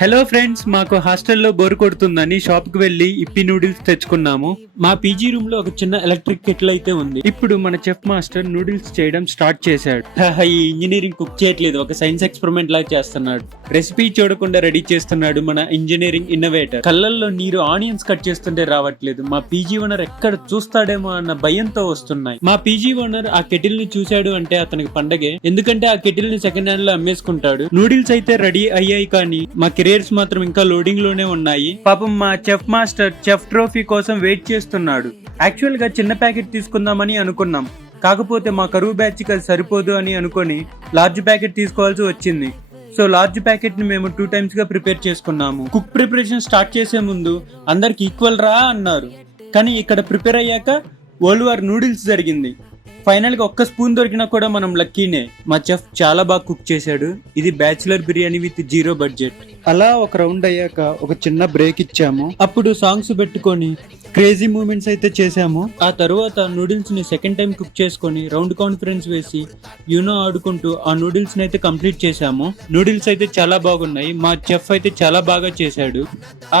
Hello friends, మాకు హాస్టల్లో bore కొడుతుందని shop కి వెళ్లి ఇప్పి నూడిల్స్ తెచ్చుకున్నాము. మా పీజీ రూమ్ లో ఒక చిన్న ఎలక్ట్రిక్ కెటిల్ అయితే ఉంది. ఇప్పుడు మన చెఫ్ మాస్టర్ నూడిల్స్ చేయడం స్టార్ట్ చేశాడు. ఈ ఇంజనీరింగ్ కుక్ చేయట్లేదు, ఒక సైన్స్ ఎక్స్పెరిమెంట్ లాగా చేస్తున్నాడు. రెసిపీ చూడకుండా రెడీ చేస్తున్నాడు మన ఇంజనీరింగ్ ఇన్నోవేటర్. కళ్ళల్లో నీరు ఆనియన్స్ కట్ చేస్తుంటే రావట్లేదు. మా పీజీ ఓనర్ ఎక్కడ చూస్తాడేమో అన్న భయంతో వస్తున్నాయి. మా పీజీ ఓనర్ ఆ కెటిల్ ని చూశాడు అంటే అతనికి పండగే, ఎందుకంటే ఆ కెటిల్ ని సెకండ్ హ్యాండ్ లో అమ్మేసుకుంటాడు. నూడిల్స్ అయితే రెడీ అయ్యాయి, కానీ మా కెరియర్స్ మాత్రం ఇంకా లోడింగ్ లోనే ఉన్నాయి. పాపం మా చెఫ్ మాస్టర్ చెఫ్ ట్రోఫీ కోసం వెయిట్ చేస్తున్నాడు. యాక్చువల్ గా చిన్న ప్యాకెట్ తీసుకుందామని అనుకున్నాం, కాకపోతే మా కరువు బ్యాచ్ కి అది సరిపోదు అని అనుకొని లార్జ్ ప్యాకెట్ తీసుకోవాల్సి వచ్చింది. సో లార్జ్ ప్యాకెట్ ని మేము 2 times గా ప్రిపేర్ చేసుకున్నాము. కుక్ ప్రిపరేషన్ స్టార్ట్ చేసే ముందు అందరికి ఈక్వల్ రా అన్నారు, కానీ ఇక్కడ ప్రిపేర్ అయ్యాక వరల్డ్ వార్ నూడిల్స్ జరిగింది. ఫైనల్ గా ఒక్క స్పూన్ దొరికినా కూడా మనం లక్కీనే. మా చెఫ్ చాలా బాగా కుక్ చేశాడు. ఇది బ్యాచులర్ బిర్యానీ విత్ 0 బడ్జెట్. అలా ఒక రౌండ్ అయ్యాక ఒక చిన్న బ్రేక్ ఇచ్చాము. అప్పుడు సాంగ్స్ పెట్టుకొని క్రేజీ మూమెంట్స్ అయితే చేసాము. ఆ తరువాత నూడిల్స్ ని సెకండ్ టైం కుక్ చేసుకొని రౌండ్ కాన్ఫరెన్స్ వేసి యూనో ఆడుకుంటూ ఆ నూడిల్స్ ని అయితే కంప్లీట్ చేసాము. నూడిల్స్ అయితే చాలా బాగున్నాయి. మా చెఫ్ అయితే చాలా బాగా చేశాడు.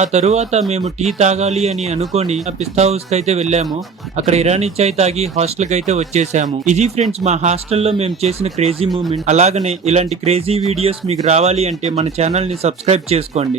ఆ తరువాత మేము టీ తాగాలి అని అనుకొని ఆ పిస్తా హౌస్ కి అయితే వెళ్ళాము. అక్కడ ఇరానీ చాయ్ తాగి హాస్టల్ కి అయితే వచ్చేసాము. ఇది ఫ్రెండ్స్ మా హాస్టల్లో మేము చేసిన క్రేజీ మూమెంట్. అలాగనే ఇలాంటి క్రేజీ వీడియోస్ మీకు రావాలి అంటే మన ఛానల్ ని సబ్స్క్రైబ్ చేసుకోండి.